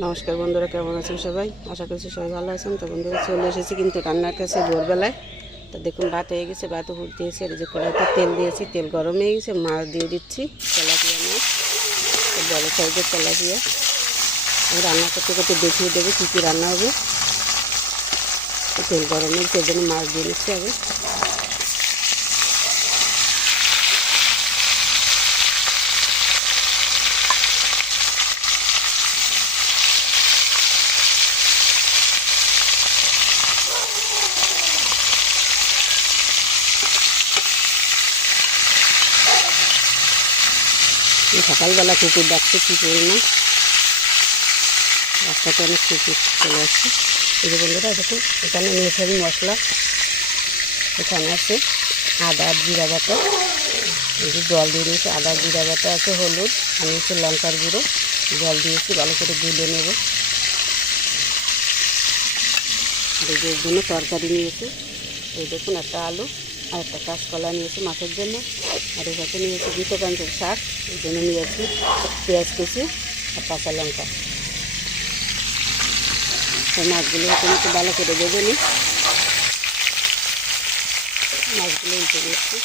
নমস্কার বন্ধুরা, কেমন আছেন সবাই? আশা করছি সবাই ভালো আছেন। তো বন্ধুরা চলে এসেছি কিন্তু রান্নার কাছে ভোরবেলায়। তো দেখুন ভাত হয়ে গেছে, ভাত উপর দিয়েছি। আর যে কড়াইতে তেল দিয়েছি, তেল গরম হয়ে গেছে, মাছ দিয়ে দিচ্ছি। তেলাপিয়া মাছ, বড় সাইজের তেলাপিয়া। আমি রান্না করতে করতে দেখিয়ে দেবো কী কী রান্না হবে। তেল গরম হয়ে সেই জন্য মাছ দিয়ে নিচ্ছি আগে। সকালবেলা কুকুর ডাকছে, কী করি না, রাস্তাতে অনেক কুকুর চলে আসছে। এই যে বন্ধুরা দেখুন, এখানে নিয়েছি আমি মশলা। এখানে আছে আদা জিরা বাটা, এই যে জল দিয়ে দিয়েছি। আদা জিরা বাটা আছে, হলুদ, আমি হচ্ছে লঙ্কার গুঁড়ো, জল দিয়েছি, ভালো করে গুলে নেব। এই যে এর জন্য তরকারি নিয়েছি। এই দেখুন একটা আলু আর একটা কাঁচকলা নিয়েছি মাছের জন্য। আর এই পাশে নিয়েছি বিটকাঞ্চের শাক, এই জন্য নিয়েছি পেঁয়াজ কুচি আর কাঁচা লঙ্কা। তো মাছগুলো একটু ভালো করে ভেজে নিই। মাছগুলো উল্টে দিচ্ছি।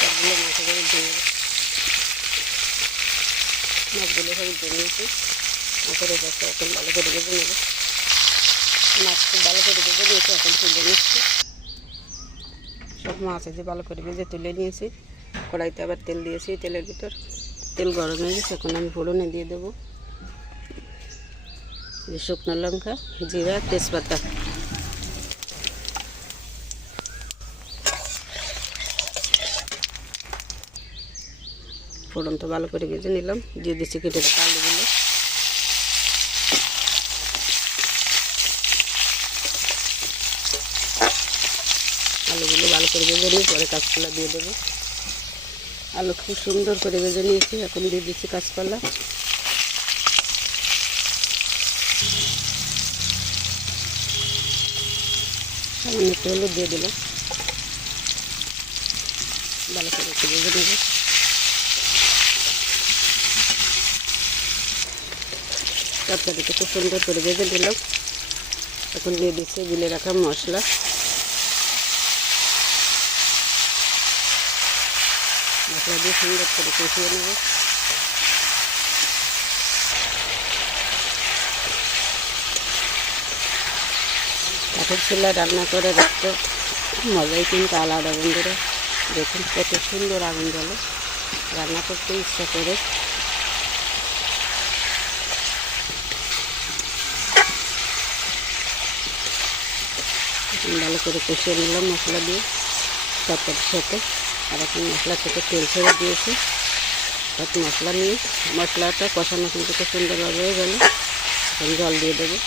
সবগুলো মাছগুলো উল্টে নেব। মাছগুলো সব উল্টে নিয়েছি। মাছের পাশে এখন ভালো করে ভেজে নেব। মাছ খুব ভালো করে ভেজে নিয়েছি, এখন তুলে নিচ্ছি। সব মাছ আছে ভালো করে ভেজে তুলে নিয়েছি। কড়াইতে আবার তেল দিয়েছি, তেলের ভিতর তেল গরম হয়ে গেছে। এখন আমি ফোড়নে দিয়ে দেবো শুকনো লঙ্কা, জিরা, তেজপাতা। ফোড়ন তো ভালো করে ভেজে নিলাম, দিয়ে দিচ্ছি কেটে রাখা আলুগুলো। আলুগুলো ভালো করে ভেজে নিয়ে পরে কাঁচকলা দিয়ে দেবো। আলু খুব সুন্দর করে ভেজে নিয়েছি, এখন দিয়ে দিচ্ছি কাঁচকলা। সামান্য একটু হলুদ দিয়ে দিলাম, ভালো করে একটু ভেজে নেব। তরকারিটা খুব সুন্দর করে ভেজে দিলাম। এখন দিয়ে দিচ্ছি গুলে রাখা মশলা। মশলা দিয়ে সুন্দর করে কষিয়ে নেব। কাঠের চুলায় রান্না করে রাখতে মজাই কিন্তু আলাদা বন্ধুরা। দেখুন কত সুন্দর আগুন জ্বলে, রান্না করতে ইচ্ছা করে। ভালো করে কষিয়ে নিলাম মশলা দিয়ে তরকারির সাথে। আর এখন মশলা থেকে তেল ছেড়ে দিয়েছি। এখন মশলা নিয়ে মশলাটা কষানো কিন্তু খুব সুন্দরভাবে হয়ে গেল। এখন জল দিয়ে দেবো।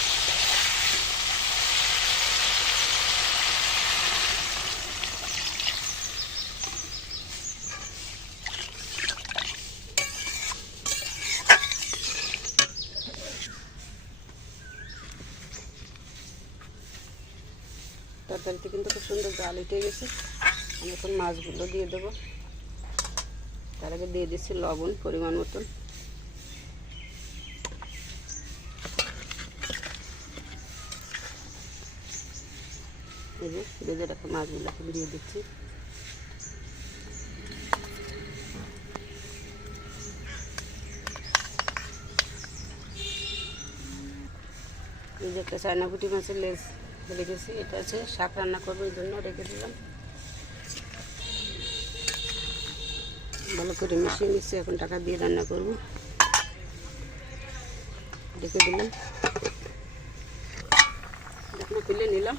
তরকারিতে কিন্তু খুব সুন্দর জাল উঠে গেছে। আমি এখন মাছগুলো দিয়ে দেবো। তার আগে দিয়ে দিচ্ছি লবণ পরিমাণ মতন। এই যে ভেজে রাখা মাছগুলো এখন দিয়ে দিচ্ছি। এই যে একটা চায়না পুঁটি মাছের লেজ রেখেছি, এটা আছে শাক রান্না করবো, এই জন্য রেখে দিলাম। ভালো করে মিশিয়ে নিচ্ছি। এখন টাকা দিয়ে রান্না করব, রেখে দিলাম। ঢাকনা খুলে নিলাম।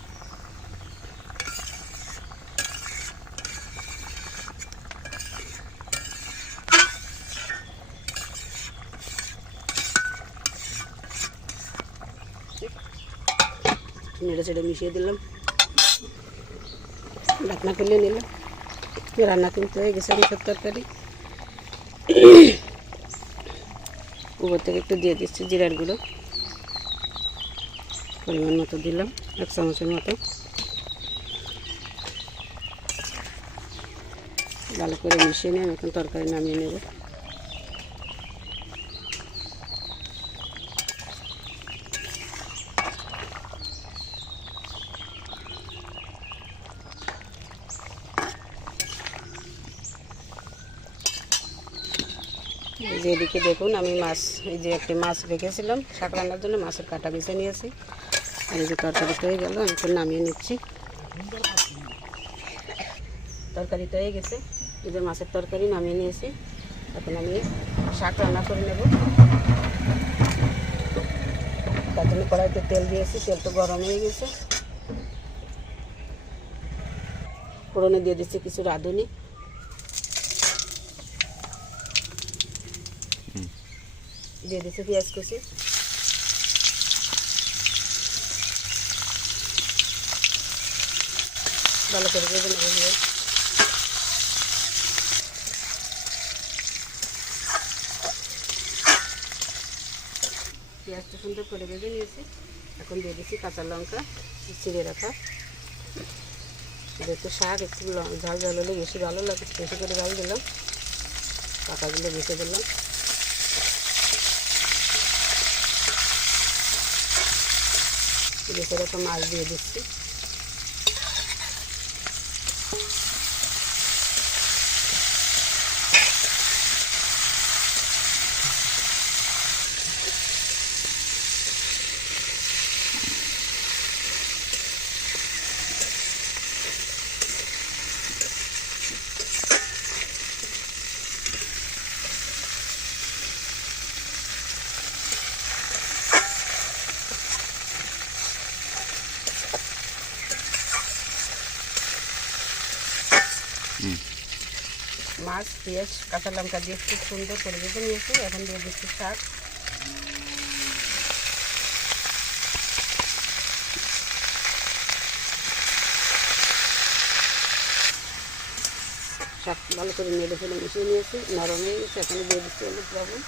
নেড়ে চেড়ে মিশিয়ে দিলাম, ঢাকনা খুলে নিলাম। রান্না কিন্তু হয়ে গেছে আমাদের তরকারি। উপর থেকে একটু দিয়ে দিচ্ছি জিরার গুঁড়ো। পরিমাণ মতো দিলাম, 1 চামচের মতো। ভালো করে মিশিয়ে নিয়ে আমি এখন তরকারি নামিয়ে নেব। যেদিকে দেখুন আমি মাছ, এই যে একটি মাছ রেখেছিলাম শাক রান্নার জন্য, মাছের কাটা বেছে নিয়েছি। আর এই যে তরকারিটা হয়ে গেল, আমি এখন নামিয়ে নিচ্ছি। তরকারিটা হয়ে গেছে, এই যে মাছের তরকারি নামিয়ে নিয়েছি। এখন আমি শাক রান্না করে নেব। তার জন্য কড়াইতে তেল দিয়েছি, তেলটা গরম হয়ে গেছে। ফোড়নে দিয়ে দিচ্ছি কিছু রাঁধুনি, দিয়ে দিচ্ছি পেঁয়াজ কুচি, ভালো করে ভেজে নেব। পেঁয়াজটা সুন্দর করে ভেজে নিয়েছি। এখন দিয়ে দিচ্ছি কাঁচা লঙ্কা চিড়ে রাখা। যেহেতু শাক একটু ঝাল ঝাল হলে বেশি ভালো লাগে, বেশি করে ঝাল দিলাম, পাতাগুলো বেছে দিলাম। বেছে রাখা মাছ দিয়ে দিচ্ছি। মাছ, পেঁয়াজ, কাঁচা লঙ্কা দিয়ে খুব সুন্দর করে ভেজে নিয়েছি। এখন দিয়ে দিচ্ছি শাক। শাক ভালো করে নেড়ে ফেলে মিশিয়ে নিয়েছি, নরম হয়ে গেছে। এখন দিয়ে দিচ্ছি হলুদ লবণ,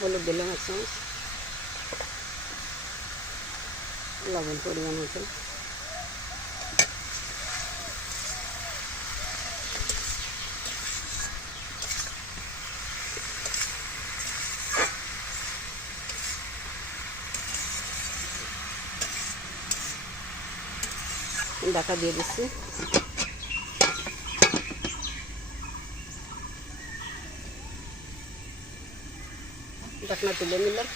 হলুদ দিলাম 1 চামচ, লবণ পরিমাণ মতো। ঢাকা দিয়ে দিচ্ছি। ঢাকনা তুলে নিলাম।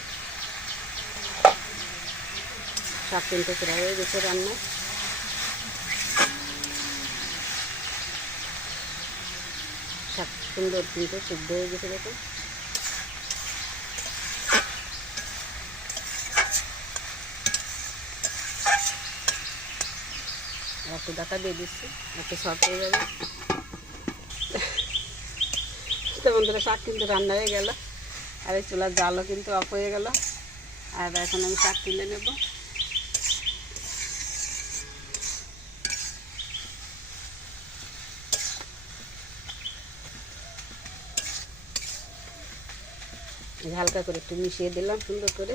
শাক কিন্তু প্রায় হয়ে গেছে রান্না। শাক সুন্দর কিন্তু সিদ্ধ হয়ে গেছে দেখুন। একটু ঢাকা দিয়ে দিচ্ছি, একটু সফট হয়ে যাবে। তো বন্ধুরা শাক কিন্তু রান্না হয়ে গেল, আর এই চুলার জালও কিন্তু অফ হয়ে গেল। আর এখন আমি শাক তুলে নেব। হালকা করে একটু মিশিয়ে দিলাম সুন্দর করে।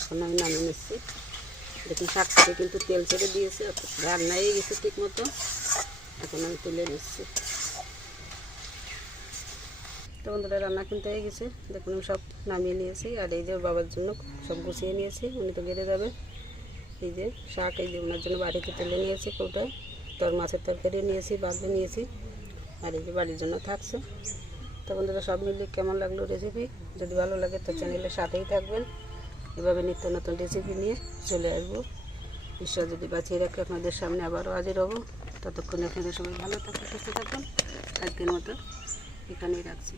এখন আমি নামিয়ে নিচ্ছি। দেখুন শাক থেকে কিন্তু তেল ছেড়ে দিয়েছে, রান্না হয়ে গেছে ঠিক মতো। এখন আমি তুলে নিচ্ছি। তো বন্ধুরা রান্না কিন্তু হয়ে গেছে, দেখুন আমি সব নামিয়ে নিয়েছি। আর এই যে বাবার জন্য সব গুছিয়ে নিয়েছি, উনি তো বেড়ে যাবে। এই যে শাক, এই যে ওনার জন্য বাড়িতে তুলে নিয়েছি কৌটায়। তোর মাছের তরকারি নিয়েছি, বাঁধে নিয়েছি। আর এই যে বাড়ির জন্য থাকছে। তো বন্ধুরা সব মিলিয়ে কেমন লাগলো রেসিপি? যদি ভালো লাগে তো চ্যানেলের সাথেই থাকবেন। এভাবে নিত্য নতুন রেসিপি নিয়ে চলে আসবো। ঈশ্বর যদি বাঁচিয়ে রাখে আপনাদের সামনে আবারও হাজির হব। ততক্ষণে আপনাদের সবাই ভালো থাকুন, সুস্থ থাকুন। আজকের মতো এখানেই রাখছি।